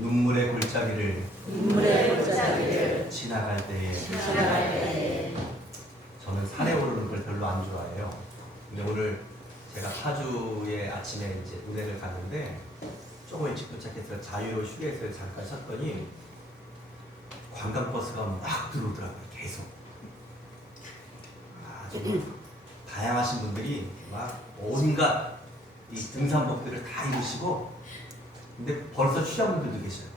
눈물의 골짜기를 지나갈 때에 저는 산에 오르는 걸 별로 안 좋아해요. 근데 오늘 제가 파주에 아침에 이제 노래를 갔는데 조금 일찍 도착해서 자유로 휴게소에 잠깐 쉬었더니 관광버스가 막 들어오더라고요. 계속 아주 다양하신 분들이 막 온갖 이 등산복들을 다 입으시고, 근데 벌써 취한 분들도 계셔요.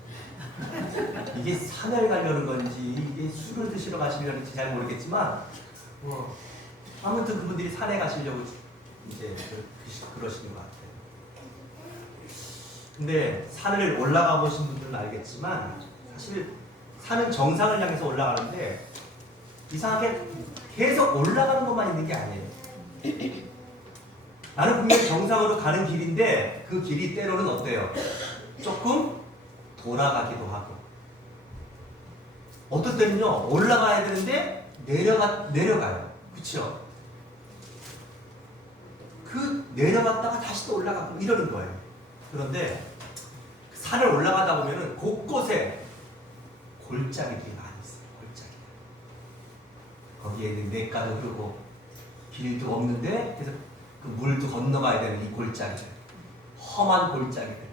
이게 산을 가려는 건지 이게 술을 드시러 가시려는지 잘 모르겠지만 아무튼 그분들이 산에 가시려고 이제 그러시는 것 같아요. 근데 산을 올라가 보신 분들은 알겠지만 사실 산은 정상을 향해서 올라가는데 이상하게 계속 올라가는 것만 있는 게 아니에요. 나는 분명히 정상으로 가는 길인데 그 길이 때로는 어때요? 조금 돌아가기도 하고, 어떨 때는요 올라가야 되는데 내려가요. 그렇죠? 그 내려갔다가 다시 또 올라가고 이러는 거예요. 그런데 산을 올라가다 보면은 곳곳에 골짜기들이 많이 있어요. 골짜기. 거기에는 냇가도 흐르고 길도 없는데 그래서 그 물도 건너가야 되는 이 골짜기들, 험한 골짜기들.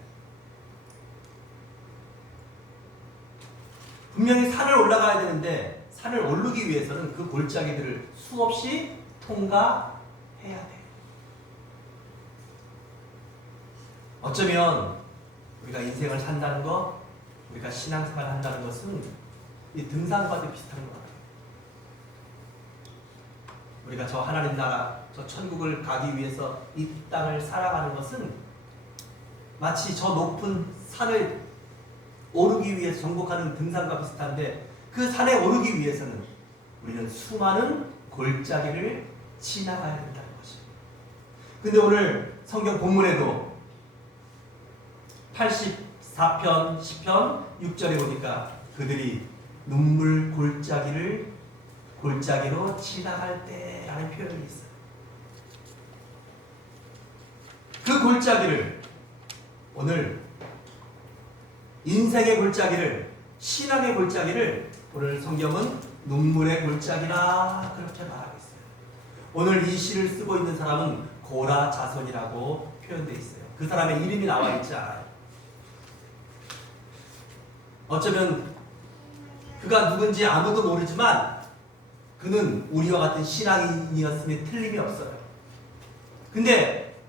분명히 산을 올라가야 되는데 산을 오르기 위해서는 그 골짜기들을 수없이 통과해야 돼요. 어쩌면 우리가 인생을 산다는 것, 우리가 신앙생활을 한다는 것은 이 등산과도 비슷한 것 같아요. 우리가 저 하나님 나라, 저 천국을 가기 위해서 이 땅을 살아가는 것은 마치 저 높은 산을 오르기 위해서 정복하는 등산과 비슷한데, 그 산에 오르기 위해서는 우리는 수많은 골짜기를 지나가야 된다는 것입니다. 근데 오늘 성경 본문에도 84편, 10편, 6절에 보니까 그들이 눈물 골짜기로 지나갈 때라는 표현이 있어요. 그 골짜기를, 오늘 인생의 골짜기를, 신앙의 골짜기를 오늘 성경은 눈물의 골짜기라 그렇게 말하고 있어요. 오늘 이 시를 쓰고 있는 사람은 고라 자손이라고 표현되어 있어요. 그 사람의 이름이 나와 있지 않아요. 어쩌면 그가 누군지 아무도 모르지만 그는 우리와 같은 신앙인이었음에 틀림이 없어요. 근데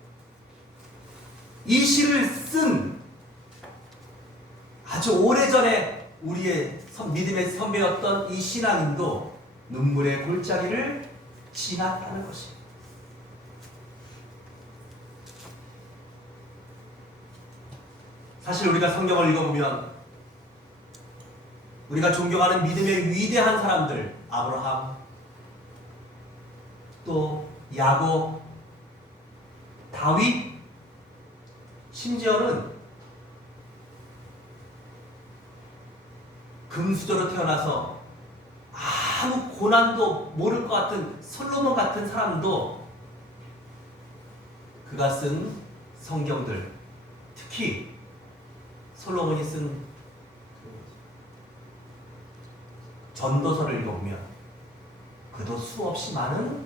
이 시를 쓴 아주 오래전에 우리의 믿음의 선배였던 이 신앙인도 눈물의 골짜기를 지났다는 것입니다. 사실 우리가 성경을 읽어보면 우리가 존경하는 믿음의 위대한 사람들, 아브라함, 또 야곱, 다윗, 심지어는 금수저로 태어나서 아무 고난도 모를 것 같은 솔로몬 같은 사람도 그가 쓴 성경들, 특히 솔로몬이 쓴 전도서를 읽어보면 그도 수없이 많은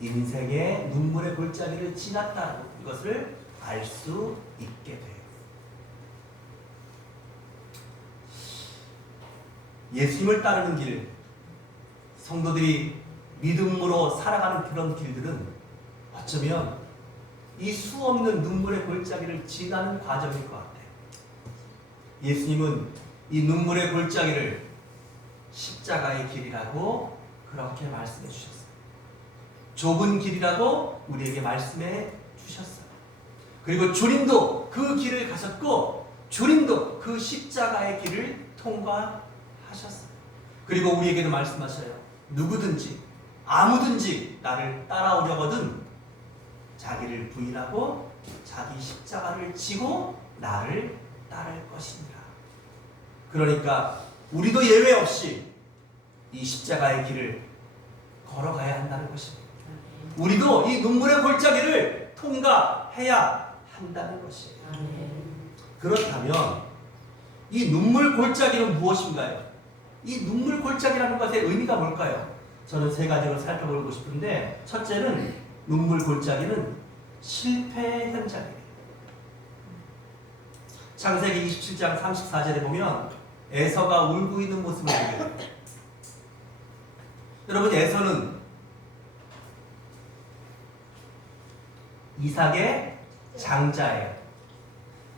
인생의 눈물의 골짜기를 지났다는 것을 알 수 있게 돼요. 예수님을 따르는 길, 성도들이 믿음으로 살아가는 그런 길들은 어쩌면 이 수없는 눈물의 골짜기를 지나는 과정일 것 같아요. 예수님은 이 눈물의 골짜기를 십자가의 길이라고 그렇게 말씀해 주셨어요. 좁은 길이라고 우리에게 말씀해 주셨어요. 그리고 주님도 그 길을 가셨고 주님도 그 십자가의 길을 통과하셨어요. 그리고 우리에게도 말씀하셔요. 누구든지 아무든지 나를 따라오려거든 자기를 부인하고 자기 십자가를 지고 나를 따를 것이니라. 그러니까 우리도 예외 없이 이 십자가의 길을 걸어가야 한다는 것입니다. 우리도 이 눈물의 골짜기를 통과해야 한다는 것이에요. 그렇다면 이 눈물 골짜기는 무엇인가요? 이 눈물 골짜기라는 것의 의미가 뭘까요? 저는 세 가지로 살펴보고 싶은데, 첫째는 눈물 골짜기는 실패의 현장이에요. 창세기 27장 34절에 보면 에서가 울고 있는 모습을 보게 돼요. 여러분, 에서는 이삭의 장자예요.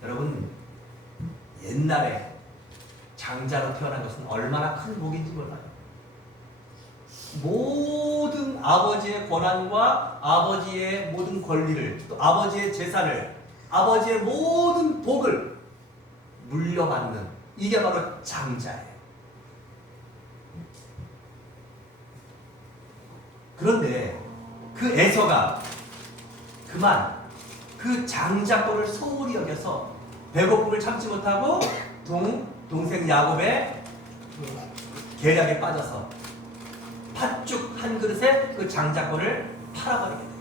여러분, 옛날에 장자로 태어난 것은 얼마나 큰 복인지 몰라요. 모든 아버지의 권한과 아버지의 모든 권리를, 또 아버지의 재산을, 아버지의 모든 복을 물려받는, 이게 바로 장자예요. 그런데 그 에서가 그만 그 장자권을 소홀히 여겨서 배고픔을 참지 못하고 동생 야곱의 계략에 빠져서 팥죽 한 그릇에 그 장자권을 팔아버리게 돼요.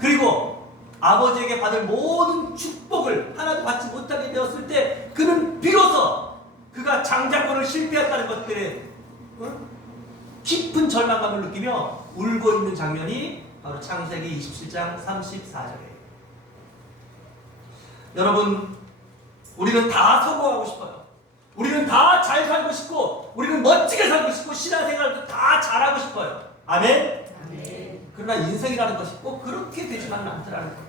그리고 아버지에게 받을 모든 축복을 하나도 받지 못하게 되었을 때 그는 비로소 그가 장자권을 실패했다는 것들에 깊은 절망감을 느끼며 울고 있는 장면이 바로 창세기 27장 34절이에요. 여러분, 우리는 다 성공하고 싶어요. 우리는 다 잘 살고 싶고, 우리는 멋지게 살고 싶고, 신앙생활도 다 잘하고 싶어요. 아멘? 아멘. 그러나 인생이라는 것이 꼭 그렇게 되지만은 않더라는 거예요.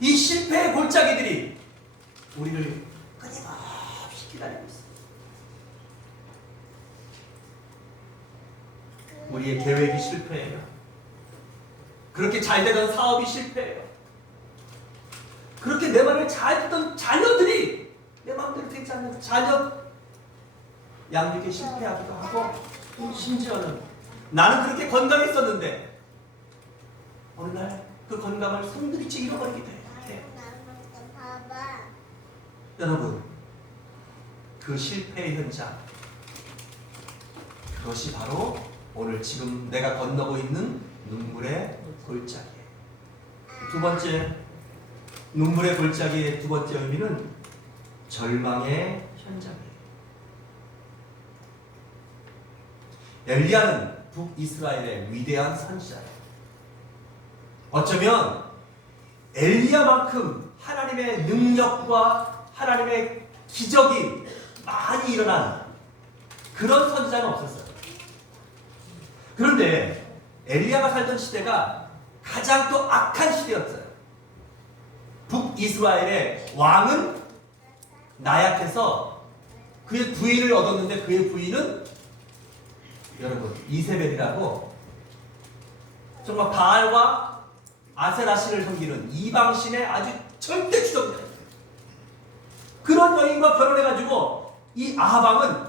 이 실패의 골짜기들이 우리를 끊임없이 기다리고 있어요. 우리의 계획이 실패해요. 그렇게 잘 되던 사업이 실패해요. 그렇게 내 말을 잘 듣던 자녀들이 내 마음대로 되지 않는 자녀 양육에 실패하기도 하고, 심지어는 나는 그렇게 건강했었는데 어느 날 그 건강을 손들이치 잃어버리게 돼요. 여러분, 그 실패의 현장, 그것이 바로 오늘 지금 내가 건너고 있는 눈물의 골짜기예요. 두 번째, 눈물의 골짜기의 두 번째 의미는 절망의 현장이에요. 엘리야는 북이스라엘의 위대한 선지자예요. 어쩌면 엘리야만큼 하나님의 능력과 하나님의 기적이 많이 일어난 그런 선지자는 없었어요. 그런데 엘리야가 살던 시대가 가장 또 악한 시대였어요. 북이스라엘의 왕은 나약해서 그의 부인을 얻었는데, 그의 부인은 여러분 이세벨이라고 정말 바알과 아세라신을 섬기는 이방신의 아주 절대 추종자예요. 그런 여인과 결혼해가지고 이 아합왕은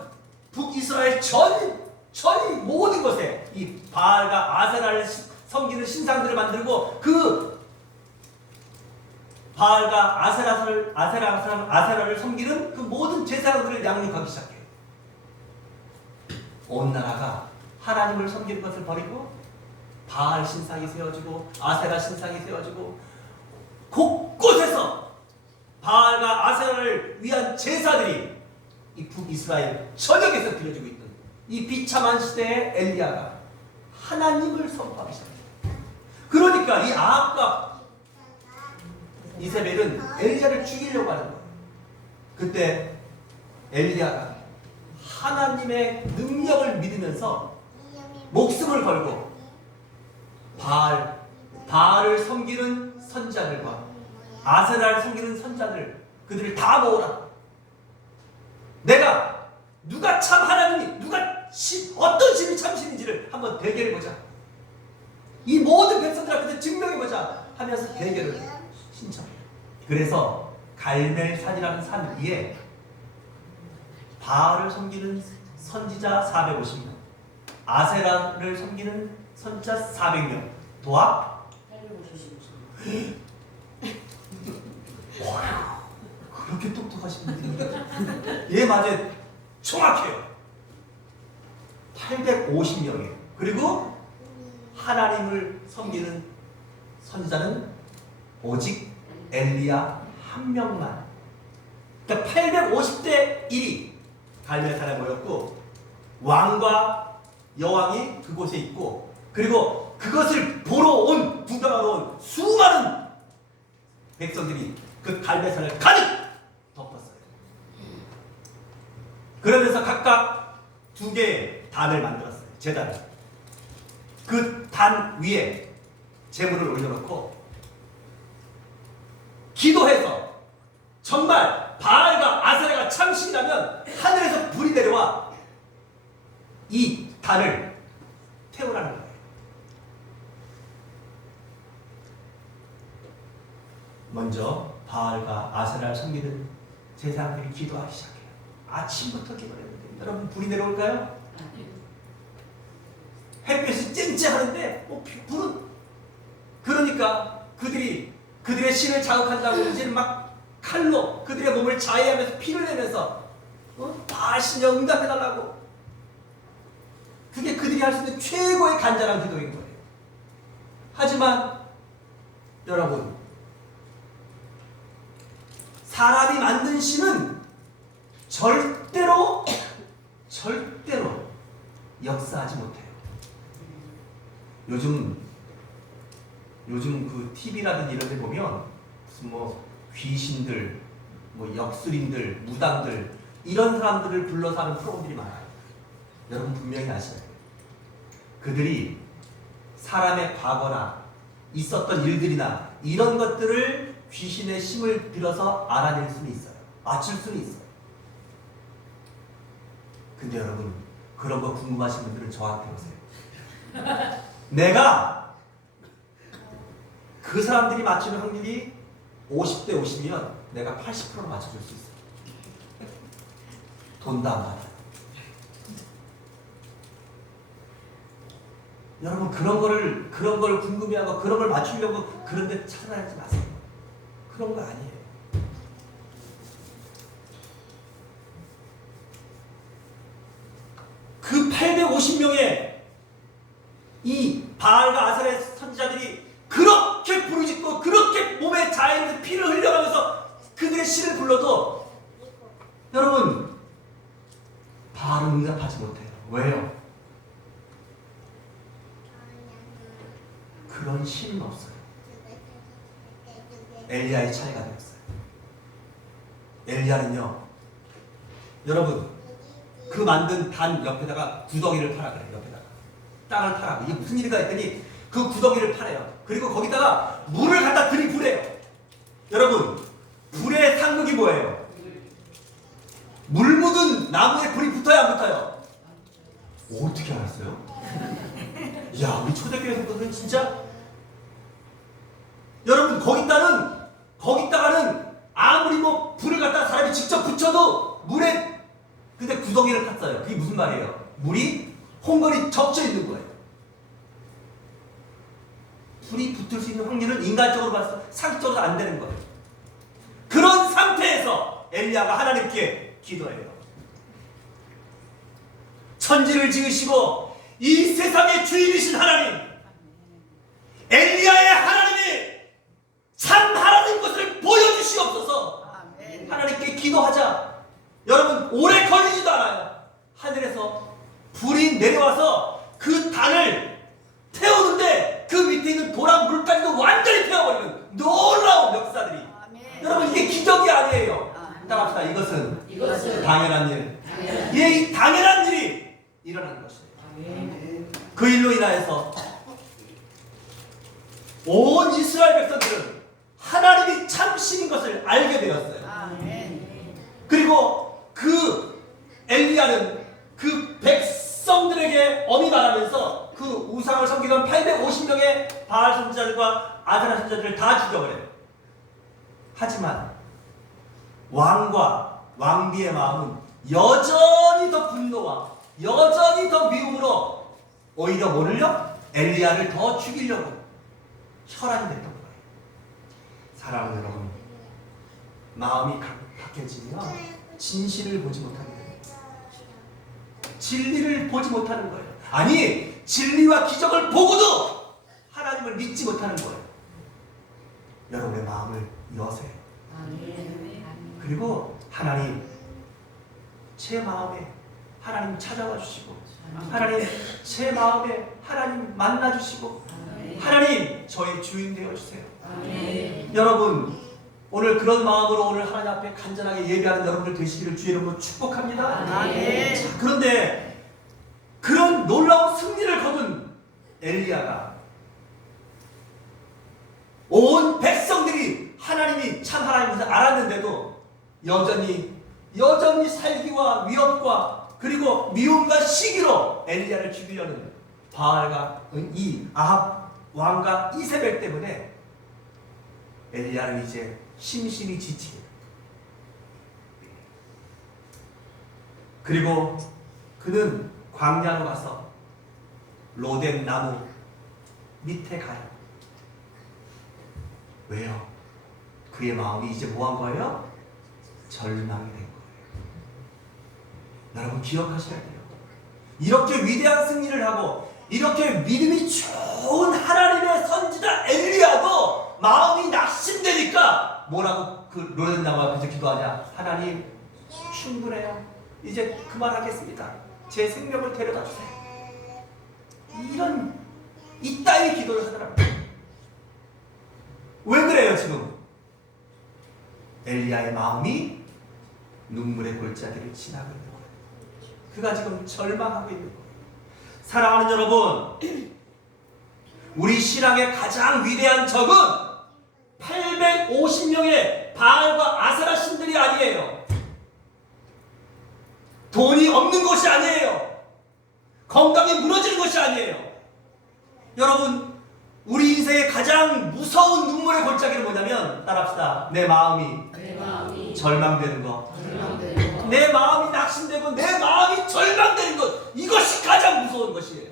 북이스라엘 전 모든 것에 이 바알과 아세라를 섬기는 신상들을 만들고, 그 바알과 아세라를 섬기는 그 모든 제사장들을 양육하기 시작해요. 온 나라가 하나님을 섬기는 것을 버리고 바알 신상이 세워지고 아세라 신상이 세워지고, 곳곳에서 바알과 아세라를 위한 제사들이 이 북이스라엘 전역에서 드려지고 있는 이 비참한 시대에 엘리야가 하나님을 선포하기 시작합니다. 그러니까 이 아합과 이세벨은 엘리야를 죽이려고 하는 거예요. 그때 엘리야가 하나님의 능력을 믿으면서 목숨을 걸고 바알을 섬기는 선자들과 아세라를 섬기는 선자들, 그들을 다 모으라. 내가 누가 참 하나님이, 어떤 신이 참신인지를 한번 대결해보자. 이 모든 백성들 앞에서 증명해보자 하면서 대결을 신청해요. 그래서 갈멜산이라는 산 위에 바알을 섬기는 선지자 450명, 아세라를 섬기는 선지자 400명, 도합 850명. 그렇게 똑똑하신 분들이 예, 맞아요. 정확해요. 850명이에요. 그리고 하나님을 섬기는 선지자는 오직 엘리야 한 명만 그러니까 850대 1이 갈멜산에 모였고 왕과 여왕이 그곳에 있고 그리고 그것을 보러 온 구경하러 온 수많은 백성들이 그 갈멜산을 가득 덮었어요. 그러면서 각각 2개의 단을 만들었어요. 제단을. 그 단 위에 제물을 올려놓고 기도해서 정말 바알과 아세라가 참신이라면 하늘에서 불이 내려와 이 단을 태우라는 거예요. 먼저 바알과 아세라를 섬기는 제사장들이 기도하기 시작해요. 아침부터 기도했는데 여러분 불이 내려올까요? 햇볕이 쨍쨍하는데 불은 그러니까 그들의 신을 자극한다고 이제는 막 칼로 그들의 몸을 자해하면서 피를 내면서 바알 신여 응답해달라고 그게 그들이 할 수 있는 최고의 간절한 기도인 거예요. 하지만 여러분 사람이 만든 신은 절대로 역사하지 못해요. 요즘 그 TV라든지 이런 데 보면 무슨 뭐 귀신들, 뭐 역술인들, 무당들 이런 사람들을 불러서 하는 프로그램들이 많아요. 여러분 분명히 아시나요? 그들이 사람의 과거나 있었던 일들이나 이런 것들을 귀신의 힘을 빌어서 알아낼 수는 있어요. 맞출 수는 있어요. 근데 여러분 그런 거 궁금하신 분들은 저한테 오세요. 내가 그 사람들이 맞추는 확률이 50대 50이면 내가 80%로 맞춰줄 수 있어요. 돈도 안 받아요. 여러분 그런 걸 궁금해하고 그런 걸 맞추려고 그런 데 찾아다니지 마세요. 그런 거 아니에요. 그 850명의 이 바알과 아세라의 선지자들이 그렇게 부르짖고 그렇게 몸에 자해를 피를 흘려가면서 그들의 신을 불러도 여러분 바알은 응답하지 못해요. 왜요? 그런 신은 없어요. 엘리야의 차례가 되었어요. 엘리야는요, 여러분 그 만든 단 옆에다가 구덩이를 파라 그래요. 옆에다가 땅을 파라. 이게 무슨 일인가 했더니 그 구덩이를 파래요. 그리고 거기다가 물을 갖다 들이부래요. 여러분 불의 상극이 뭐예요? 물 묻은 나무에 불이 붙어야 안 붙어요? 어떻게 알았어요? 야, 우리 초대교회 성도들은 진짜 여러분 거기다가는 아무리 뭐 불을 갖다 사람이 직접 붙여도 물에 근데 구덩이를 탔어요. 그게 무슨 말이에요? 물이 홍건이 적셔 있는 거예요. 불이 붙을 수 있는 확률은 인간적으로 봐서 상식적으로 안 되는 거예요. 그런 상태에서 엘리야가 하나님께 기도해요. 천지를 지으시고 이 세상의 주인이신 하나님, 엘리야의 하나님이 참 하나님 것을 보여주시옵소서. 하나님께 기도하자. 여러분 오래 걸리지도 않아요. 하늘에서 불이 내려와서 그 단을 태우는데 그 밑에 있는 돌랑 물까지도 완전히 태워버리는 놀라운 역사들이. 여러분 이게 기적이 아니에요. 따라합시다. 이것은 당연한 일. 예, 이 당연한 일이 일어나는 것이에요. 그 일로 인하여서 온 이스라엘 백성들은 하나님이 참신인 것을 알게 되었어요. 그리고 그 엘리야는 그 백성들에게 엄히 말하면서 그 우상을 섬기던 850명의 바알 선지자들과 아세라 선지자들을 다 죽여버려요. 하지만 왕과 왕비의 마음은 여전히 더 분노와 여전히 더 미움으로 오히려 뭐를요? 엘리야를 더 죽이려고 혈안이 냈던 거예요. 사랑하는 여러분, 마음이 각해지면 진실을 보지 못하게 됩니다. 진리를 보지 못하는 거예요. 아니, 진리와 기적을 보고도 하나님을 믿지 못하는 거예요. 여러분의 마음을 여세요. 그리고 하나님 제 마음에 하나님 찾아와 주시고 하나님 제 마음에 하나님 만나 주시고 하나님 저의 주인 되어 주세요. 여러분 오늘 그런 마음으로 오늘 하나님 앞에 간절하게 예배하는 여러분들 되시기를 주의 이름으로 축복합니다. 자, 그런데 그런 놀라운 승리를 거둔 엘리야가 온 백성들이 하나님이 참 하나님을 알았는데도 여전히 살기와 위협과 그리고 미움과 시기로 엘리야를 죽이려는 바알과 이 아합 왕과 이세벨 때문에 엘리야는 이제 심심이 지치게 됩니다. 그리고 그는 광야로 가서 로뎀 나무 밑에 가요. 왜요? 그의 마음이 이제 뭐한 거예요? 절망이 된 거예요. 여러분 기억하셔야 돼요. 이렇게 위대한 승리를 하고 이렇게 믿음이 좋은 하나님의 선지자 엘리야도 마음이 낙심되니까 뭐라고 그 로뎀 나무 앞에서 기도하냐? 하나님 충분해요. 이제 그만하겠습니다. 제 생명을 데려다 주세요. 이런 이따위 기도를 하더라고요. 왜 그래요 지금? 엘리야의 마음이 눈물의 골짜기를 지나고 있는 거예요. 그가 지금 절망하고 있는 거예요. 사랑하는 여러분, 우리 신앙의 가장 위대한 적은 850명의 바알과 아세라 신들이 아니에요. 돈이 없는 것이 아니에요. 건강이 무너지는 것이 아니에요. 여러분, 우리 인생의 가장 무서운 눈물의 골짜기는 뭐냐면 따라합시다. 내 마음이 절망되는 것. 내 마음이 낙심되고 내 마음이 절망되는 것. 이것이 가장 무서운 것이에요.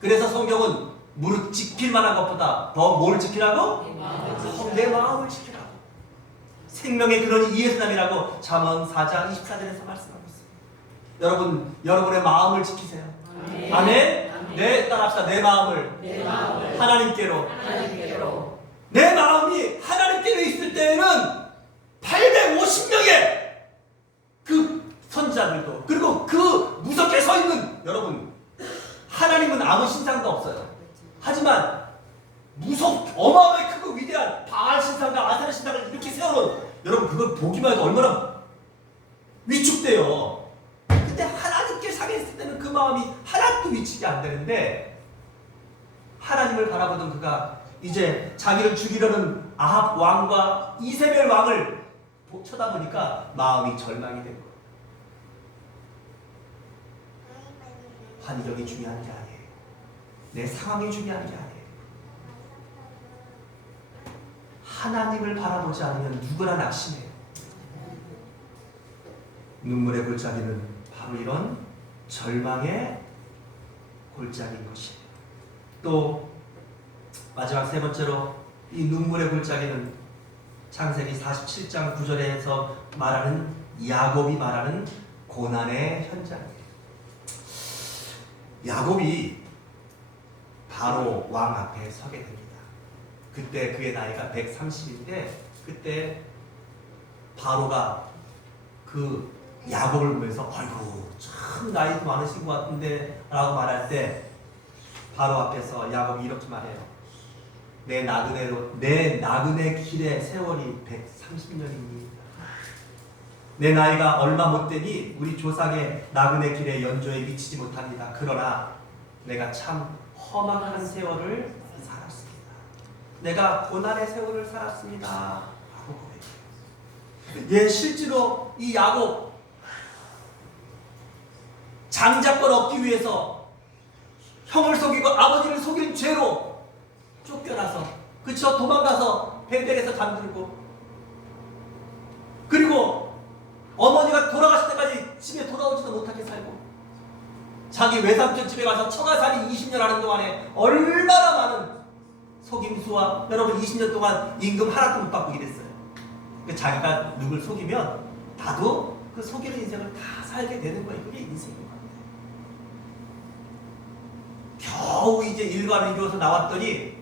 그래서 성경은 무릇 지킬 만한 것보다 더 뭘 지키라고? 내 마음을 지키라고. 생명의 근원이 이에서 남이라고 잠언 4장 24절에서 말씀하고 있습니다. 여러분, 여러분의 마음을 지키세요. 아멘. 네, 따라합시다. 내 마음을 하나님께로. 내 마음이 하나님께로 있을 때에는 850명의 그 선지자들도 그리고 그 무섭게 서 있는 여러분, 하나님은 아무 신상도 없어요. 하지만 어마어마하게 크고 위대한 바알 신상과 아세라 신상을 이렇게 세워놓은 여러분, 그걸 보기만 해도 얼마나 위축돼요. 근데 하나님께 상했을 때는 그 마음이 하나도 위축이 안 되는데, 하나님을 바라보던 그가 이제 자기를 죽이려는 아합 왕과 이세벨 왕을 쳐다보니까 마음이 절망이 된 거예요. 환경이 중요한 게 아니에요. 내 상황이 중요한 게 아니에요. 하나님을 바라보지 않으면 누구나 낙심해요. 눈물의 골짜기는 바로 이런 절망의 골짜기인 것이에요. 또 마지막 세 번째로 이 눈물의 골짜기는 창세기 47장 9절에서 말하는 야곱이 말하는 고난의 현장이에요. 야곱이 바로 왕 앞에 서게 됩니다. 그때 그의 나이가 130인데 그때 바로가 그 야곱을 보면서 아이고 참 나이도 많으신 것 같은데 라고 말할 때 바로 앞에서 야곱이 이렇게 말해요. 내 나그네 길의 세월이 130년입니다. 내 나이가 얼마 못 되니 우리 조상의 나그네 길의 연조에 미치지 못합니다. 그러나 내가 참 험악한 세월을 살았습니다. 내가 고난의 세월을 살았습니다. 라고 고백해요. 실제로 이 야곱 장자권 얻기 위해서 형을 속이고 아버지를 속인 죄로 쫓겨나서 도망가서 베델에서 잠들고, 그리고 어머니가 돌아가실 때까지 집에 돌아오지도 못하게 살고, 자기 외삼촌 집에 가서 처가살이 20년 하는 동안에 얼마나 많은 속임수와 여러분 20년 동안 임금 하나도 못 받고 일했어요. 자기가 누굴 속이면 나도 그 속이는 인생을 다 살게 되는 거예요. 그게 인생인 것 같아요. 겨우 이제 일과를 이루어서 나왔더니,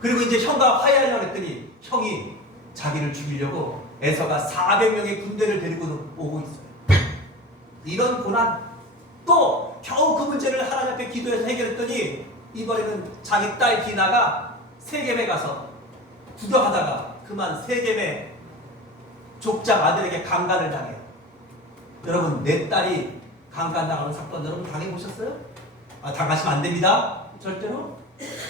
그리고 이제 형과 화해하려고 했더니 형이 자기를 죽이려고 에서가 400명의 군대를 데리고 오고 있어요. 이런 고난, 또 겨우 그 문제를 하나님 앞에 기도해서 해결했더니 이번에는 자기 딸 디나가 세겜에 가서 구경하다가 그만 세겜의 족장 아들에게 강간을 당해요. 여러분, 내 딸이 강간당하는 사건 여러분 당해보셨어요? 당하시면 안 됩니다. 절대로.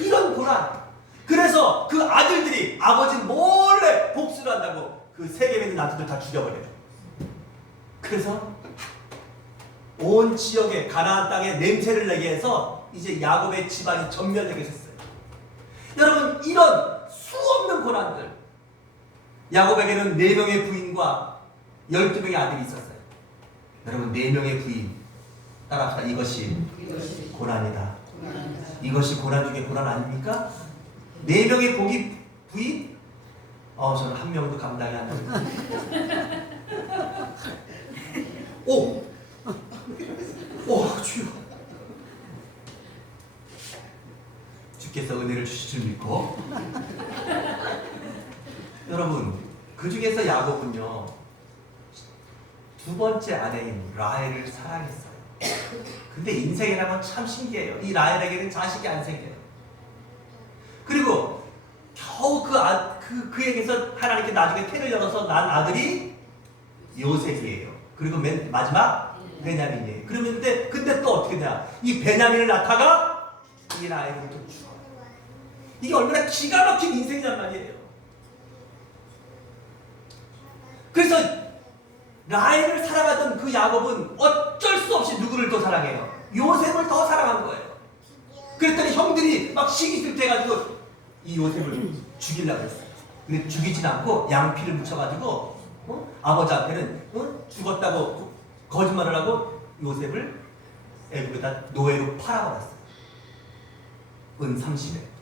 이런 고난. 그래서 그 아들들이 아버지 몰래 복수를 한다고 그 세겜에 있는 아들들 다 죽여버려요. 그래서 온 지역에 가나안 땅에 냄새를 내게 해서 이제 야곱의 집안이 전멸되게 됐어요. 여러분, 이런 수없는 고난들. 야곱에게는 4명의 부인과 12명의 아들이 있었어요. 여러분, 4명의 부인 따라합시다. 이것이 고난이다. 이것이 고난 중에 고난 아닙니까? 4명의 부인? 저는 한 명도 감당이 안 됩니다. 오, 주여. 주께서 은혜를 주실 줄 믿고. 여러분, 그 중에서 야곱은요, 2번째 아내인 라헬을 사랑했어요. 근데 인생이라는 건 참 신기해요. 이 라헬에게는 자식이 안 생겨요. 그리고 겨우 그에게서 하나님께 나중에 태를 열어서 난 아들이 요셉이에요. 그리고 맨 마지막 베냐민이에요. 근데 또 어떻게 되냐? 이 베냐민을 낳다가 이 라헬은 또 죽어요. 이게 얼마나 기가 막힌 인생이란 말이에요. 그래서 라헬을 사랑하던 그 야곱은 어쩔 수 없이 누구를 더 사랑해요? 요셉을 더 사랑한 거예요. 그랬더니 형들이 막 시기슬 해가지고 이 요셉을 죽이려고 했어요. 근데 죽이진 않고 양피를 묻혀가지고 아버지한테는 죽었다고 거짓말을 하고 요셉을 애굽에다 노예로 팔아버렸어요. 은 30에.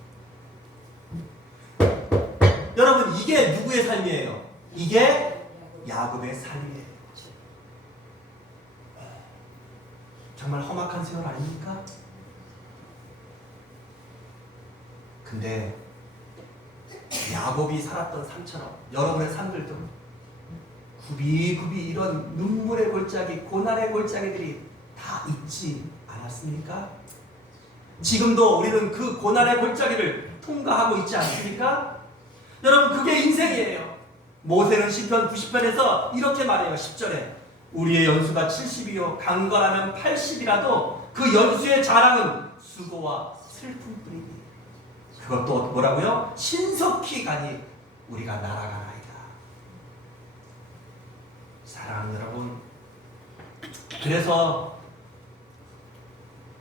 여러분, 이게 누구의 삶이에요? 이게 야곱의 삶이에요. 정말 험악한 세월 아닙니까? 근데 야곱이 살았던 삶처럼 여러분의 삶들도 굽이굽이 이런 눈물의 골짜기, 고난의 골짜기들이 다 있지 않았습니까? 지금도 우리는 그 고난의 골짜기를 통과하고 있지 않습니까? 여러분, 그게 인생이에요. 모세는 시편 90편에서 이렇게 말해요. 10절에 우리의 연수가 70이요 강건하면 80이라도 그 연수의 자랑은 수고와 슬픔뿐이니 그것도 뭐라고요? 신속히 가니 우리가 날아가나이다. 사랑하는 여러분, 그래서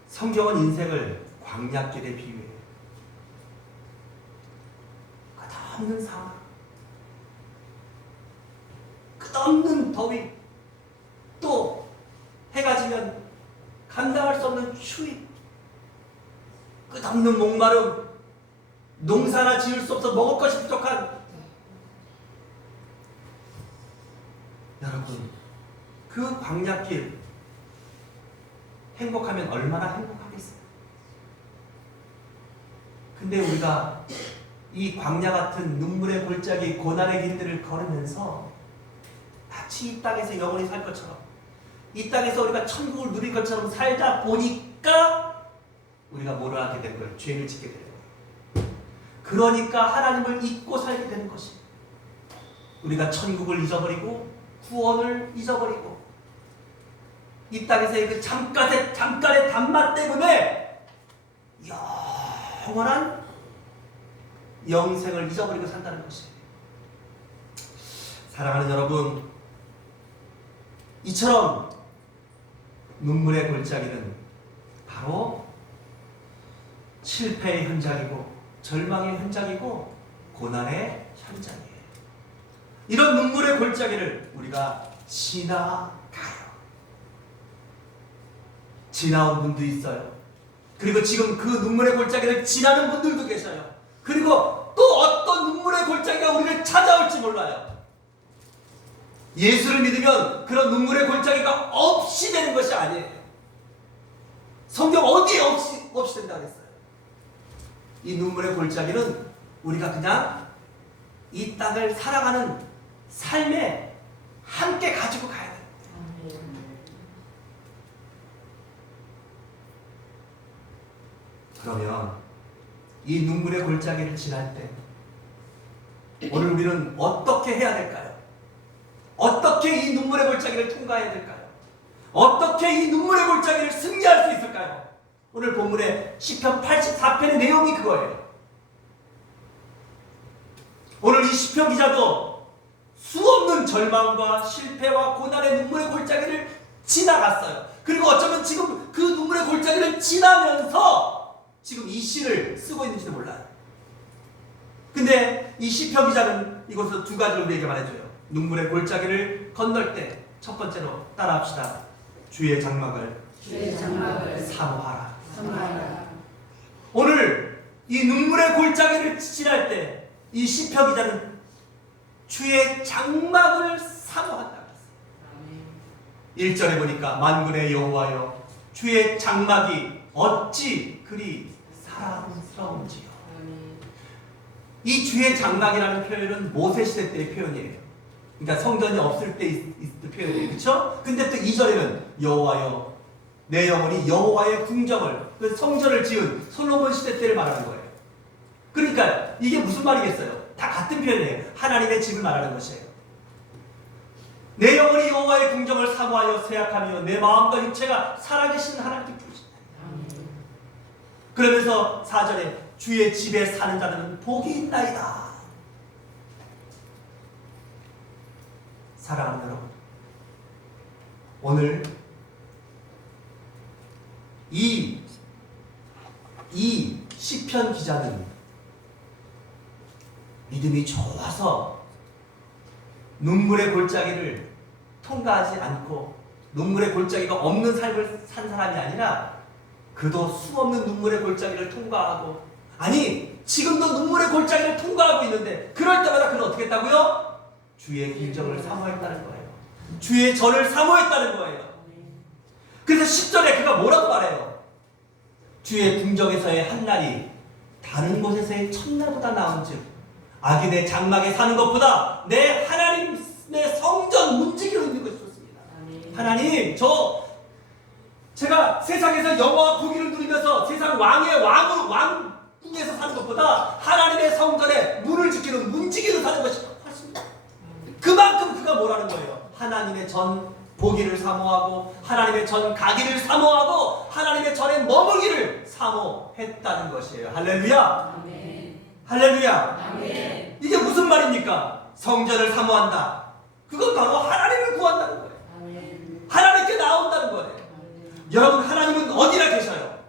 성경은 인생을 광야길에 비유해요. 끝없는 상황, 끝없는 더위, 또 해가 지면 감당할 수 없는 추위, 끝없는 목마름, 농사나 지을 수 없어 먹을 것이 부족한. 여러분, 그 광야길 행복하면 얼마나 행복하겠어요. 근데 우리가 이 광야 같은 눈물의 골짜기 고난의 길들을 걸으면서 마치 이 땅에서 영원히 살 것처럼, 이 땅에서 우리가 천국을 누릴 것처럼 살다 보니까 우리가 뭐를 하게 된 거예요? 죄를 짓게 되는 거예요. 그러니까 하나님을 잊고 살게 되는 것이, 우리가 천국을 잊어버리고 구원을 잊어버리고 이 땅에서의 그 잠깐의 단맛 때문에 영원한 영생을 잊어버리고 산다는 것이에요. 사랑하는 여러분, 이처럼 눈물의 골짜기는 바로 실패의 현장이고 절망의 현장이고 고난의 현장이에요. 이런 눈물의 골짜기를 우리가 지나가요. 지나온 분도 있어요. 그리고 지금 그 눈물의 골짜기를 지나는 분들도 계셔요. 그리고 또 어떤 눈물의 골짜기가 우리를 찾아올지 몰라요. 예수를 믿으면 그런 눈물의 골짜기가 없이 되는 것이 아니에요. 성경 어디에 없이 된다고 했어요. 이 눈물의 골짜기는 우리가 그냥 이 땅을 살아가는 삶에 함께 가지고 가야 돼요. 그러면 이 눈물의 골짜기를 지날 때 오늘 우리는 어떻게 해야 될까요? 어떻게 이 눈물의 골짜기를 통과해야 될까요? 어떻게 이 눈물의 골짜기를 승리할 수 있을까요? 오늘 본문의 시편 84편의 내용이 그거예요. 오늘 이 시편 기자도 수없는 절망과 실패와 고난의 눈물의 골짜기를 지나갔어요. 그리고 어쩌면 지금 그 눈물의 골짜기를 지나면서 지금 이 시를 쓰고 있는지도 몰라요. 근데 이 시편 기자는 이곳에서 두 가지를 우리에게 말해줘요. 눈물의 골짜기를 건널 때 첫 번째로 따라합시다. 주의 장막을 사모하라. 오늘 이 눈물의 골짜기를 지날 때 이 시편 기자는 주의 장막을 사모한다 그랬어요. 1절에 보니까 만군의 여호와여 주의 장막이 어찌 그리 사랑스러운지요. 이 주의 장막이라는 표현은 모세 시대 때의 표현이에요. 그러니까 성전이 없을 때 있을 표현이에요. 그렇죠? 근데 또 2절에는 여호와여 내 영혼이 여호와의 궁정을, 그 성전을 지은 솔로몬 시대 때를 말하는 거예요. 그러니까 이게 무슨 말이겠어요? 다 같은 표현이에요. 하나님의 집을 말하는 것이에요. 내 영혼이 여호와의 궁정을 사모하여 쇠약하며 내 마음과 육체가 살아계신 하나님께 부르신다. 그러면서 4절에 주의 집에 사는 자들은 복이 있나이다. 사랑하는 여러분, 오늘 이 시편 기자는 믿음이 좋아서 눈물의 골짜기를 통과하지 않고 눈물의 골짜기가 없는 삶을 산 사람이 아니라 그도 수없는 눈물의 골짜기를 통과하고, 아니 지금도 눈물의 골짜기를 통과하고 있는데 그럴 때마다 그는 어떻게 했다고요? 주의 궁정을 사모했다는 거예요. 주의 전을 사모했다는 거예요. 그래서 10절에 그가 뭐라고 말해요? 주의 궁정에서의 한날이 다른 곳에서의 첫날보다 나은즉 악인의 장막에 사는 것보다 내 하나님의 성전 문지기로 있는 것이 좋습니다. 하나님, 제가 세상에서 영화와 부귀를 누리면서 세상 왕의 왕궁에서 사는 것보다 하나님의 성전에 문을 지키는 문지기로 사는 것이 훨씬 그만큼 그가 뭐라는 거예요? 하나님의 전 보기를 사모하고 하나님의 전 가기를 사모하고 하나님의 전에 머물기를 사모했다는 것이에요. 할렐루야. 아멘. 할렐루야. 아멘. 이게 무슨 말입니까? 성전을 사모한다. 그건 바로 하나님을 구한다는 거예요. 아멘. 하나님께 나온다는 거예요. 아멘. 여러분, 하나님은 어디나 계셔요?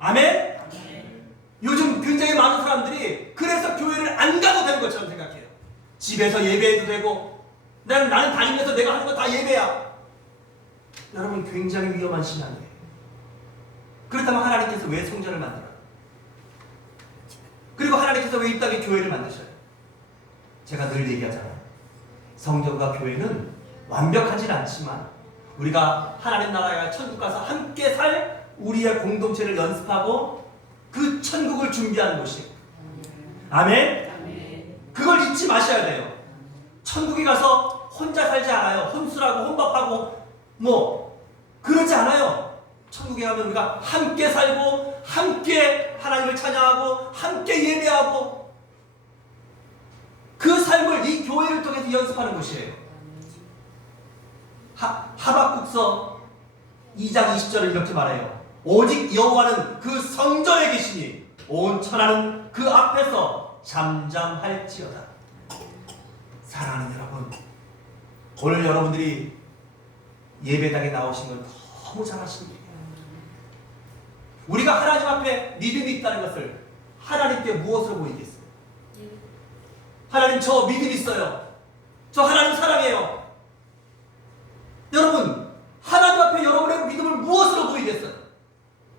아멘. 아멘. 요즘 굉장히 많은 사람들이 그래서 교회를 안 가도 되는 것처럼 생각해요. 집에서 예배해도 되고 나는 다니면서 내가 하는 거 다 예배야. 여러분, 굉장히 위험한 신앙이에요. 그렇다면 하나님께서 왜 성전을 만들어요? 그리고 하나님께서 왜 이 땅에 교회를 만드셔요? 제가 늘 얘기하잖아요. 성전과 교회는 완벽하진 않지만 우리가 하나님 나라에 천국 가서 함께 살 우리의 공동체를 연습하고 그 천국을 준비하는 곳이에요. 아멘? 그걸 잊지 마셔야 돼요. 천국에 가서 혼자 살지 않아요. 혼술하고 혼밥하고 그러지 않아요. 천국에 가면 우리가 함께 살고 함께 하나님을 찬양하고 함께 예배하고 그 삶을 이 교회를 통해서 연습하는 곳이에요. 하박국서 2장 20절을 이렇게 말해요. 오직 여호와는 그 성전에 계시니 온 천하는 그 앞에서 잠잠할지어다. 사랑하는 여러분, 오늘 여러분들이 예배당에 나오신 건 너무 잘하신 일이에요. 우리가 하나님 앞에 믿음이 있다는 것을 하나님께 무엇으로 보이겠어요? 하나님, 저 믿음 있어요. 저 하나님 사랑해요. 여러분, 하나님 앞에 여러분의 믿음을 무엇으로 보이겠어요?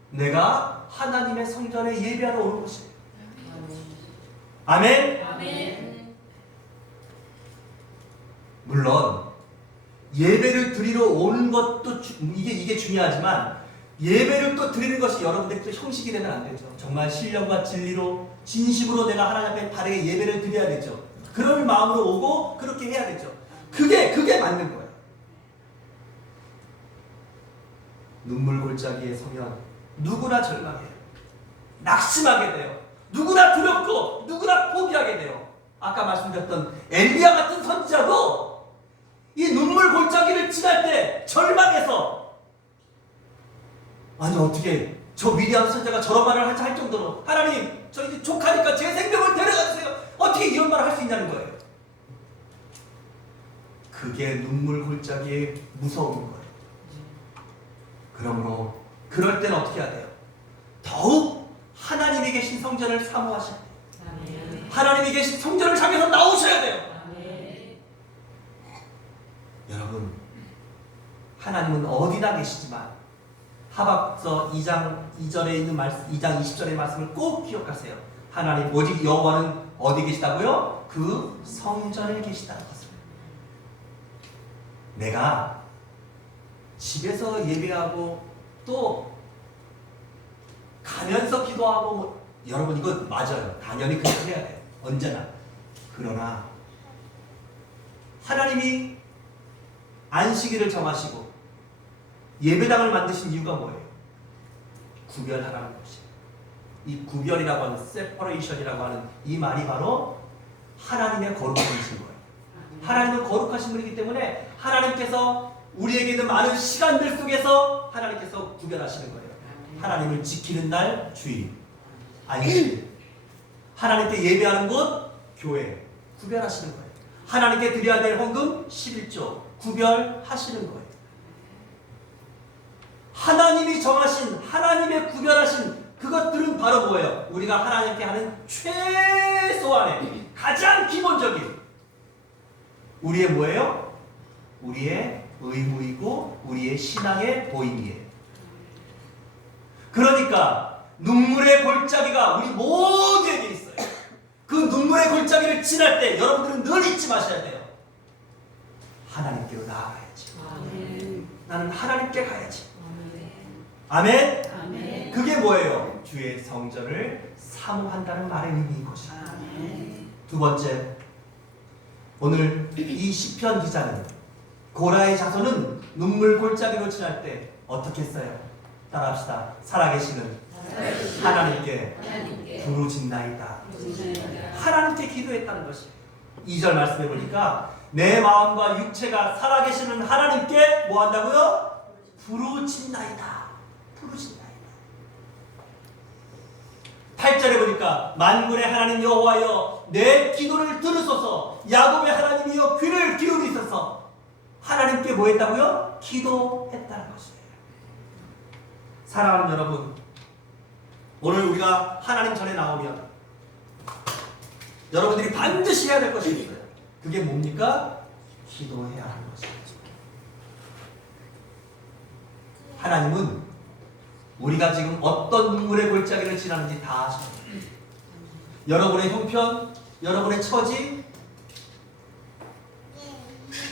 내가 하나님의 성전에 예배하러 오는 것이에요. 아멘? 아멘. 물론 예배를 드리러 오는 것도 이게 중요하지만 예배를 또 드리는 것이 여러분들이 또 형식이 되면 안 되죠. 정말 신령과 진리로 진심으로 내가 하나님 앞에 바르게 예배를 드려야 되죠. 그런 마음으로 오고 그렇게 해야 되죠. 그게 맞는 거예요. 눈물 골짜기에 서면 누구나 절망해요. 낙심하게 돼요. 누구나 두렵고 누구나 포기하게 돼요. 아까 말씀드렸던 엘리야 같은 선지자도 이 눈물 골짜기를 지날 때 절망해서, 아니 어떻게 저 위대한 선지자가 저런 말을 할 정도로, 하나님 저 이제 족하니까 제 생명을 데려가 주세요. 어떻게 이런 말을 할 수 있냐는 거예요. 그게 눈물 골짜기의 무서운 거예요. 그러므로 그럴 때는 어떻게 해야 돼요? 더욱 하나님이 계신 성전을 사모하셔야 돼요. 하나님이 계신 성전을 향해서 나오셔야 돼요. 여러분, 하나님은 어디나 계시지만 하박서 2장 2절에 있는 말씀, 2장 20절의 말씀을 꼭 기억하세요. 하나님 오직 여호와는 어디 계시다고요? 그 성전에 계시다는 것을. 내가 집에서 예배하고 또 가면서 기도하고, 여러분 이거 맞아요. 당연히 그렇게 해야 돼요. 언제나. 그러나 하나님이 안식일을 정하시고 예배당을 만드신 이유가 뭐예요? 구별하라는 것이에요. 이 구별이라고 하는, separation이라고 하는 이 말이 바로 하나님의 거룩하신 거예요. 하나님은 거룩하신 분이기 때문에 하나님께서 우리에게 있는 많은 시간들 속에서 하나님께서 구별하시는 거예요. 하나님을 지키는 날 주일, 안식일, 하나님께 예배하는 곳 교회, 구별하시는 거예요. 하나님께 드려야 될 헌금 11조 구별하시는 거예요. 하나님이 정하신, 하나님의 구별하신 그것들은 바로 뭐예요? 우리가 하나님께 하는 최소한의 가장 기본적인 우리의 뭐예요? 우리의 의무이고 우리의 신앙의 보임이에요. 그러니까 눈물의 골짜기가 우리 모두에게 있어요. 그 눈물의 골짜기를 지날 때 여러분들은 늘 잊지 마셔야 돼요. 하나님께로 나아가야지. 아멘. 나는 하나님께 가야지. 아멘. 아멘. 그게 뭐예요? 주의 성전을 사모한다는 말의 의미인 것이죠. 두 번째, 오늘 이 시편 기자는, 고라의 자손은 눈물 골짜기로 지날 때 어떻게 했어요? 따라합시다. 살아계시는 하나님께 부르짖나이다. 하나님께 기도했다는 것이. 2절 말씀해 보니까 내 마음과 육체가 살아계시는 하나님께 뭐 한다고요? 부르짖나이다. 부르짖나이다. 8절에 보니까 만군의 하나님 여호와여 내 기도를 들으소서, 야곱의 하나님이여 귀를 기울이소서. 하나님께 뭐 했다고요? 기도했다는 것이에요. 사랑하는 여러분, 오늘 우리가 하나님 전에 나오면 여러분들이 반드시 해야 될 것이 있어요. 그게 뭡니까? 기도해야 하는 것이죠. 하나님은 우리가 지금 어떤 눈물의 골짜기를 지나는지 다 아셔요. 여러분의 형편, 여러분의 처지,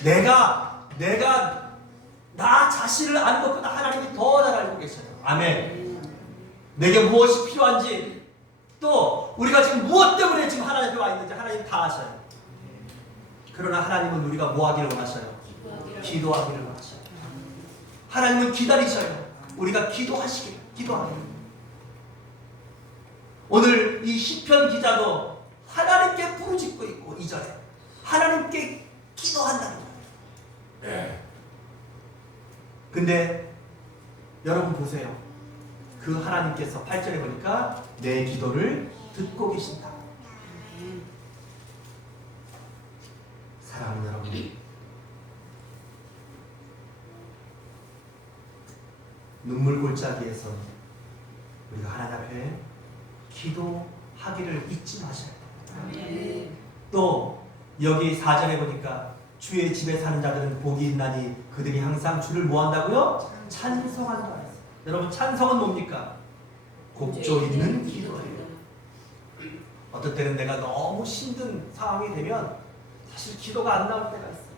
내가 나 자신을 아는 것보다 하나님이 더 잘 알고 계셔요. 아멘. 내게 무엇이 필요한지, 또 우리가 지금 무엇 때문에 지금 하나님 앞에 와 있는지 하나님 다 아셔요. 그러나 하나님은 우리가 뭐 하기를 원하셔요? 기도하기를 원하셔요. 하나님은 기다리셔요. 우리가 기도하시기를, 기도하기를. 오늘 이 시편 기자도 하나님께 부르짖고 있고 2절에 하나님께 기도한다는 거예요. 근데 여러분 보세요. 그 하나님께서 8절에 보니까 내 기도를 듣고 계신다. 사랑하는 여러분, 눈물 골짜기에서 우리가 하나님 앞에 기도하기를 잊지 마셔야 돼요. 또 여기 4절에 보니까 주의 집에 사는 자들은 복이 있나니 그들이 항상 주를 뭐 한다고요? 찬송한다. 여러분, 찬송은 뭡니까? 곡조 있는 기도예요. 어떨 때는 내가 너무 힘든 상황이 되면 사실 기도가 안 나올 때가 있어요.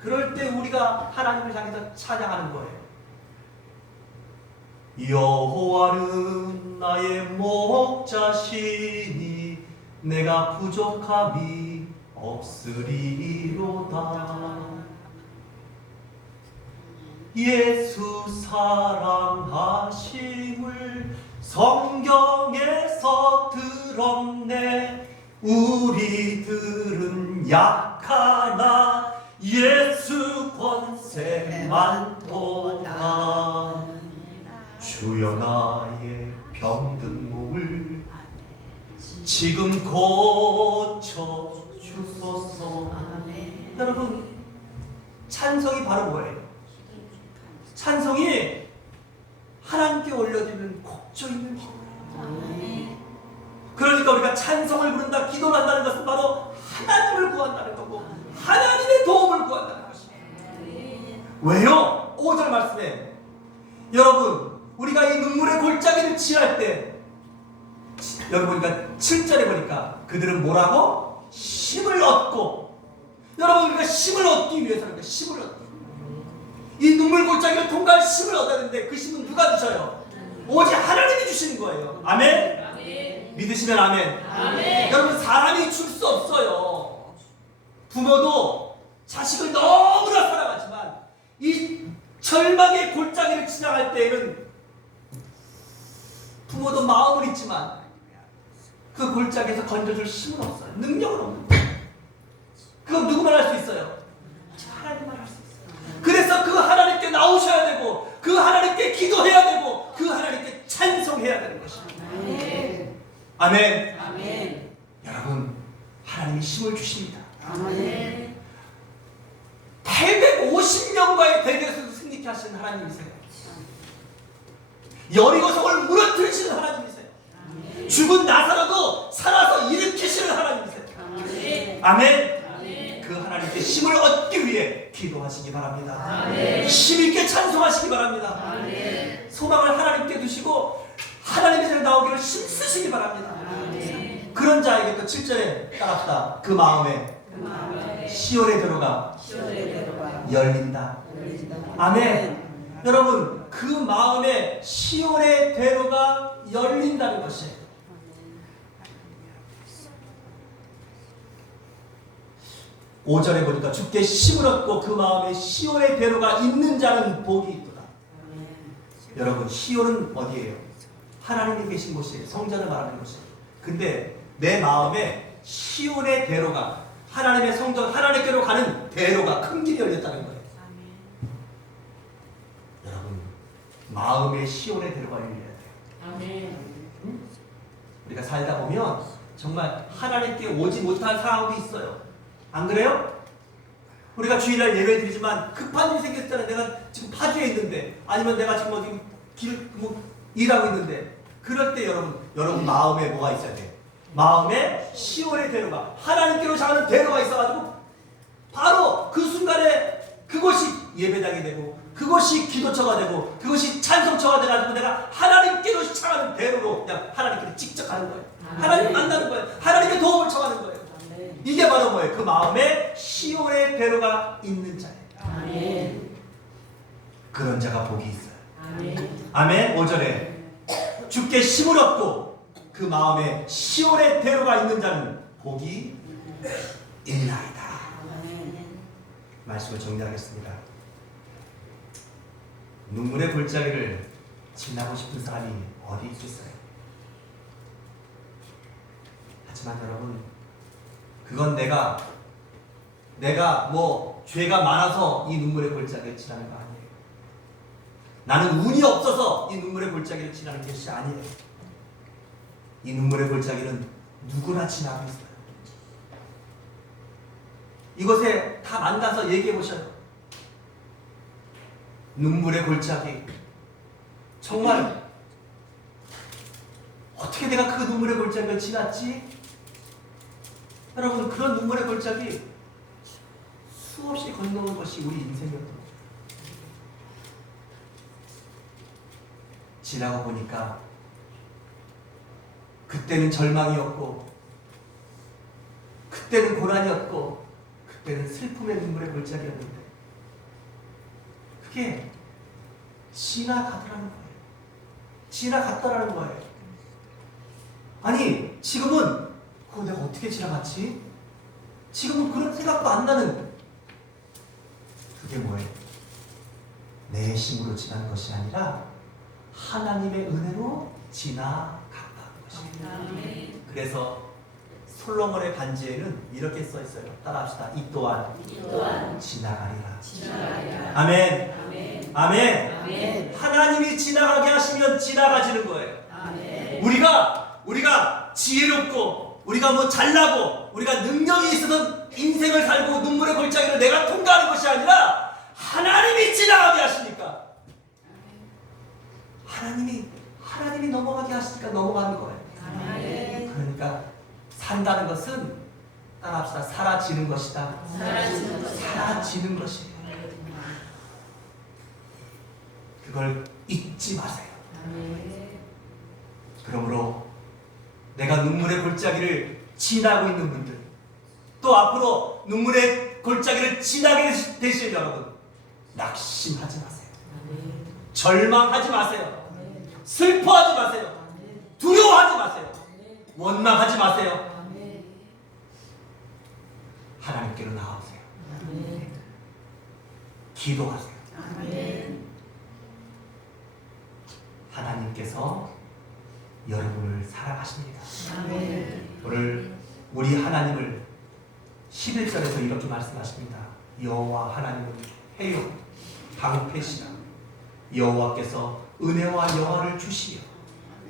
그럴 때 우리가 하나님을 향해서 찬양하는 거예요. 여호와는 나의 목자시니 내가 부족함이 없으리로다. 예수 사랑하심을 성경에서 들었네. 우리들은 약하나 예수 권세 많도다. 주여 나의 병든 몸을 지금 고쳐 주소서. 여러분, 찬송이 바로 뭐예요? 찬송이 하나님께 올려드리는 곡조임을 거예요. 그러니까 우리가 찬송을 부른다, 기도를 한다는 것은 바로 하나님을 구한다는 거고 하나님의 도움을 구한다는 것입니다. 왜요? 5절 말씀에 여러분, 우리가 이 눈물의 골짜기를 지날 때 여기 보니까 7절에 보니까 그들은 뭐라고? 힘을 얻고. 여러분, 우리가 힘을 얻기 위해서는 힘을 얻기, 이 눈물 골짜기를 통과할 힘을 얻어야 되는데 그 힘은 누가 주셔요? 오직 하나님이 주시는 거예요. 아멘? 아멘. 믿으시면 아멘. 아멘. 여러분, 사람이 줄 수 없어요. 부모도 자식을 너무나 사랑하지만 이 절망의 골짜기를 지나갈 때에는 부모도 마음은 있지만 그 골짜기에서 건져줄 힘은 없어요. 능력은 없는 거예요. 그건 누구만 할 수 있어요? 하나님만 할 수 있어요. 그래서 그 하나님께 나오셔야 되고 그 하나님께 기도해야 되고 그 하나님께 찬송해야 되는 것입니다. 아멘. 아멘. 아멘. 여러분, 하나님이 힘을 주십니다. 아멘. 850명과의 대결에서도 승리케 하시는 하나님이세요. 여리고성을 무너뜨리시는 하나님이세요. 아멘. 죽은 나사로도 살아서 일으키시는 하나님이세요. 아멘. 아멘. 그 하나님께 힘을 얻기 위해 기도하시기 바랍니다. 아멘. 힘있게 찬송하시기 바랍니다. 아멘. 소망을 하나님께 두시고 하나님의 전에 나오기를 힘쓰시기 바랍니다. 아멘. 그런 자에게 또 7절에 따랐다. 그 마음에 시온의 대로가 열린다. 아멘. 여러분, 그 마음에 시온의 대로가 열린다는 것이에요. 5절에 보니까 주께 힘을 얻고 그 마음에 시온의 대로가 있는 자는 복이 있도다. 여러분, 시온은 어디예요? 하나님이 계신 곳이에요. 성전을 말하는 곳이에요. 근데 내 마음에 시온의 대로가, 하나님의 성전, 하나님께로 가는 대로가, 큰 길이 열렸다는 거예요. 여러분, 마음에 시온의 대로가 열려야 돼요. 응? 우리가 살다 보면 정말 하나님께 오지 못할 상황이 있어요. 안 그래요? 우리가 주일날 예배 드리지만 급한 일이 생겼잖아요. 내가 지금 파주에 있는데, 아니면 내가 지금 어디 일하고 있는데, 그럴 때 여러분 마음에 뭐가 있어야 돼요? 마음에 시온의 대로가, 하나님께로 향하는 대로가 있어가지고 바로 그 순간에 그것이 예배당이 되고 그것이 기도처가 되고 그것이 찬송처가 돼가지고 내가 하나님께로 향하는 대로로 그냥 하나님께로 직접 가는 거예요. 하나님 만나는 거예요. 하나님의 도움을 청하는 거예요. 이게 바로 뭐예요? 그 마음에 시온의 대로가 있는 자예요. 아멘. 그런 자가 복이 있어요. 아멘. 아멘. 5절에 주께 힘을 얻고 그 마음에 시온의 대로가 있는 자는 복이 있나이다. 아멘. 말씀을 정리하겠습니다. 눈물의 골짜기를 지나고 싶은 사람이 어디 있겠어요? 하지만 여러분, 그건 내가 뭐 죄가 많아서 이 눈물의 골짜기를 지나는 거 아니에요. 나는 운이 없어서 이 눈물의 골짜기를 지나는 것이 아니에요. 이 눈물의 골짜기는 누구나 지나고 있어요. 이곳에 다 만나서 얘기해 보셔요. 눈물의 골짜기, 정말 어떻게 내가 그 눈물의 골짜기를 지났지? 여러분, 그런 눈물의 골짜기 수없이 건너는 것이 우리 인생이었던 거예요. 지나고 보니까 그때는 절망이었고, 그때는 고난이었고, 그때는 슬픔의 눈물의 골짜기였는데 그게 지나가더라는 거예요. 지나갔더라는 거예요. 아니, 지금은 그거 내가 어떻게 지나갔지? 지금은 그런 생각도 안 나는, 그게 뭐예요? 내 힘으로 지난 것이 아니라 하나님의 은혜로 지나갔다는 것입니다. 그래서 솔로몬의 반지에는 이렇게 써 있어요. 따라합시다. 이 또한 지나가리라. 아멘. 아멘. 아멘. 아멘. 하나님이 지나가게 하시면 지나가지는 거예요. 아멘. 우리가 지혜롭고, 우리가 뭐 잘나고, 우리가 능력이 있어서 인생을 살고 눈물의 골짜기를 내가 통과하는 것이 아니라 하나님이 지나가게 하시니까, 하나님이 넘어가게 하시니까 넘어가는 거예요. 아멘. 그러니까 산다는 것은, 따라합시다. 사라지는 것이다. 사라지는 것이다. 사라지는 것이에요. 그걸 잊지 마세요. 아멘. 그러므로 내가 눈물의 골짜기를 지나고 있는 분들, 또 앞으로 눈물의 골짜기를 지나게 되실 여러분, 낙심하지 마세요. 아멘. 절망하지 마세요. 아멘. 슬퍼하지 마세요. 아멘. 두려워하지 마세요. 아멘. 원망하지 마세요. 아멘. 하나님께로 나아오세요. 아멘. 기도하세요. 아멘. 하나님께서 여러분을 사랑하십니다. 아멘. 오늘 우리 하나님을 11절에서 이렇게 말씀하십니다. 여호와 하나님은 해요 방패시라. 여호와께서 은혜와 여호와를 주시며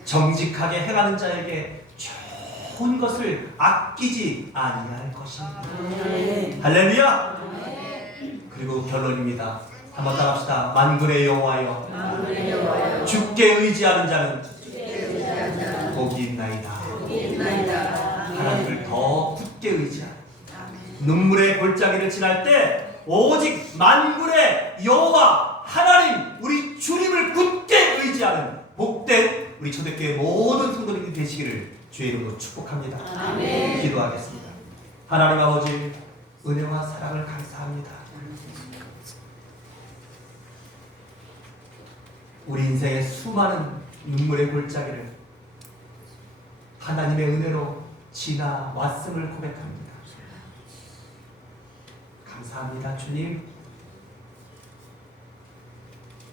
정직하게 행하는 자에게 좋은 것을 아끼지 아니할 것입니다. 아멘. 할렐루야. 아멘. 그리고 결론입니다. 한번 따라합시다. 만군의 여호와여, 만군의 여호와여, 주께 의지하는 자는 주께 의지하는 자는 복이 있나이다. 복이 있나이다. 하나님을 더 굳게 의지하는, 눈물의 골짜기를 지날 때 오직 만군의 여호와 하나님, 우리 주님을 굳게 의지하는 복된 우리 초대교회 모든 성도님이 되시기를 주의 이름으로 축복합니다. 아멘. 기도하겠습니다. 하나님 아버지, 은혜와 사랑을 감사합니다. 우리 인생의 수많은 눈물의 골짜기를 하나님의 은혜로 지나왔음을 고백합니다. 감사합니다, 주님.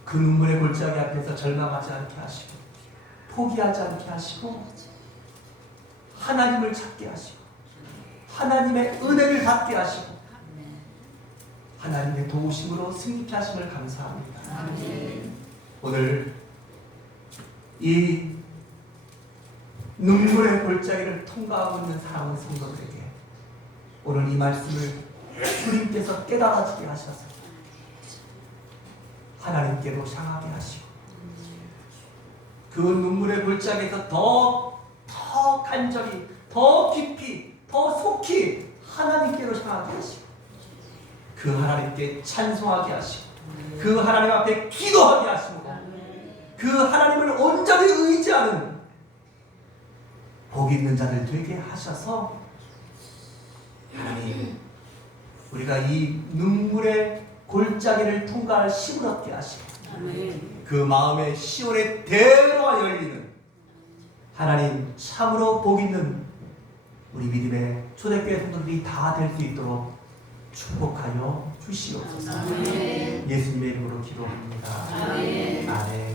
그 눈물의 골짜기 앞에서 절망하지 않게 하시고, 포기하지 않게 하시고, 하나님을 찾게 하시고, 하나님의 은혜를 받게 하시고, 하나님의 도우심으로 승리케 하심을 감사합니다. 아멘. 오늘 이 눈물의 골짜기를 통과하고 있는 사랑하는 성도들에게 오늘 이 말씀을 주님께서 깨달아지게 하셔서 하나님께로 향하게 하시고, 그 눈물의 골짜기에서 더 간절히, 더 깊이, 더 속히 하나님께로 향하게 하시고, 그 하나님께 찬송하게 하시고, 그 하나님 앞에 기도하게 하시고, 그 하나님을 온전히 의지하는 복 있는 자들 되게 하셔서, 하나님, 우리가 이 눈물의 골짜기를 통과할 힘을 얻게 하시고, 그 마음의 시온의 대로가 열리는 하나님 참으로 복 있는 우리 믿음의 초대교회 성도들이 다 될 수 있도록 축복하여 주시옵소서. 아멘. 예수님의 이름으로 기도합니다. 아멘. 아멘.